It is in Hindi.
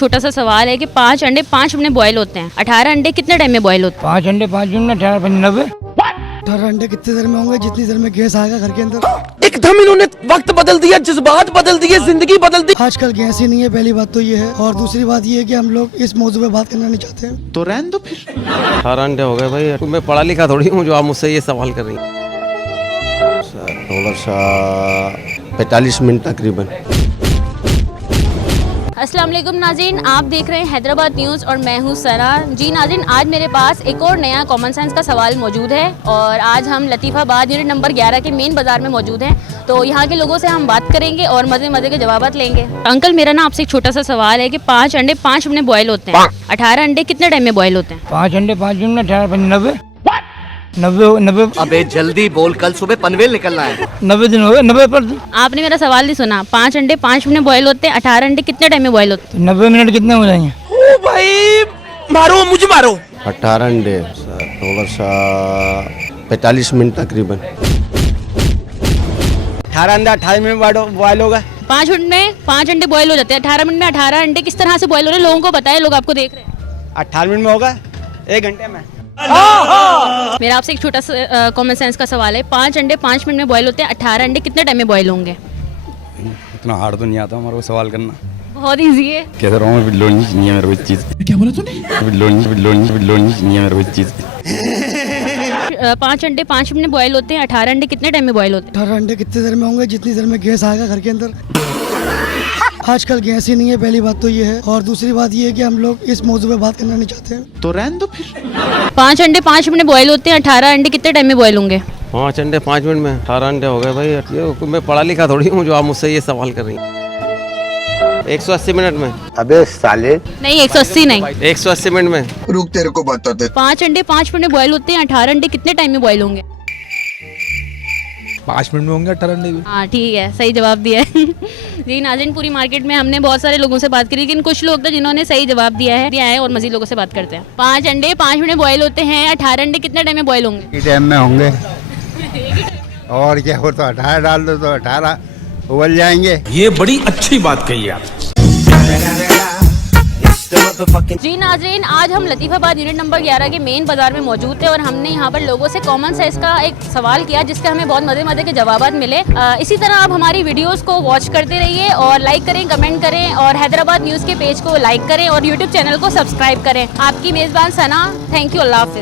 छोटा सा सवाल है कि 5 अंडे 5 मिनट बॉयल होते हैं, 18 अंडे कितने टाइम में बॉयल होते हैं? 5 अंडे 5 मिनट 18 18 अंडे कितने देर में होंगे जितनी देर में गैस आएगा घर के अंदर। एकदम इन्होंने वक्त बदल दिया, जज्बात बदल दिए, जिंदगी बदल दी। आजकल गैस ही नहीं है, पहली बात तो ये है, और दूसरी बात ये है कि हम लोग इस मौजू पे बात करना नहीं चाहते हैं। तो रहने दो फिर। 18 अंडे हो गए भाई, मैं पढ़ा लिखा थोड़ी हूँ जो आप मुझसे ये सवाल कर रही हैं। थोड़ा सा 45 मिनट तकरीबन। अस्सलाम वालेकुम नाज़रीन, आप देख रहे हैं हैदराबाद न्यूज़ और मैं हूँ सना। जी नाज़रीन, आज मेरे पास एक और नया कॉमन सेंस का सवाल मौजूद है और आज हम लतीफ़ाबाद यूनिट नंबर 11 के मेन बाज़ार में मौजूद हैं। तो यहाँ के लोगों से हम बात करेंगे और मज़े के जवाब लेंगे। अंकल, मेरा ना आपसे एक छोटा सा सवाल है कि 5 अंडे 5 मिनट बॉयल होते हैं, 18 अंडे कितने टाइम में बॉयल होते हैं? 5 अंडे 5 मिनट 18 90 अबे जल्दी बोल, कल सुबह पनवेल निकलना है। 90 दिन हो गए। 90 पर आपने मेरा सवाल नहीं सुना। 5 अंडे 5 मिनट बॉयल होते हैं, 18 अंडे कितने टाइम में बॉयल होते हैं? 90 मिनट कितने हो जाएंगे? ओ भाई मारो, मुझे मारो। 18 अंडे थोड़ा सा 45 मिनट तकरीबन। 18 अंडे 18 मिनट बॉयल होगा। 5 मिनट में 5 अंडे बॉयल हो जाते हैं। 18 मिनट में 18 अंडे किस तरह से बॉयल हो रहे हैं लोगों को पता है, लोग आपको देख रहे हैं। 18 मिनट में होगा, 1 घंटे में। मेरा आपसे एक छोटा सा कॉमन सेंस का सवाल है, 5 अंडे 5 मिनट में बॉयल होते हैं, 18 अंडे कितने टाइम में बॉयल होंगे? इतना हार्ड तो नहीं आता हमारे को सवाल करना। बहुत इजी है। कह रहा हूँ लॉन्च नहीं है मेरे को इस चीज। क्या बोला तूने? लॉन्च नहीं है मेरे को इस चीज। 5 अंडे 5 मिनट बॉयल होते हैं, 18 अंडे कितने टाइम में बॉयल होते हैं? 18 अंडे कितने देर में होंगे जितनी देर में गैस आएगा घर के अंदर। आजकल गैस ही नहीं है, पहली बात तो ये है, और दूसरी बात ये है कि हम लोग इस मौजू पे बात करना नहीं चाहते हैं। तो रहने दो फिर। 5 अंडे 5 मिनट बॉयल होते हैं, 18 अंडे कितने टाइम में बॉयल होंगे? 5 अंडे 5 मिनट में 18 अंडे हो गए भाई, ये मैं पढ़ा लिखा थोड़ी हूँ जो आप मुझसे ये सवाल कर रही हैं। 180 मिनट में। अबे साले। नहीं, 180 नहीं, 180 मिनट में। रुक तेरे को बताते। 5 अंडे 5 मिनट बॉयल होते हैं, 18 अंडे कितने टाइम में बॉयल होंगे? 5 मिनट में होंगे 18 अंडे भी। हाँ ठीक है, सही जवाब दिया है। जी नाज़रीन, पूरी मार्केट में हमने बहुत सारे लोगों से बात करी, लेकिन कुछ लोग थे जिन्होंने सही जवाब दिया है और मजीद लोगों से बात करते हैं। 5 अंडे 5 मिनट बॉयल होते हैं, 18 अंडे कितने टाइम में बॉयल होंगे? टाइम में होंगे। और क्या हो, तो 18 डाल दो तो 18 उबल जाएंगे। ये बड़ी अच्छी बात कही आप। जी नाज़रीन, आज हम लतीफ़ाबाद यूनिट नंबर 11 के मेन बाज़ार में मौजूद थे और हमने यहाँ पर लोगों से कॉमन सेंस का एक सवाल किया जिससे हमें बहुत मज़े के जवाब मिले। इसी तरह आप हमारी वीडियोस को वॉच करते रहिए और लाइक करें, कमेंट करें और हैदराबाद न्यूज़ के पेज को लाइक करें और यूट्यूब चैनल को सब्सक्राइब करें। आपकी मेज़बान सना, थैंक यू, अल्लाह हाफ़िज़।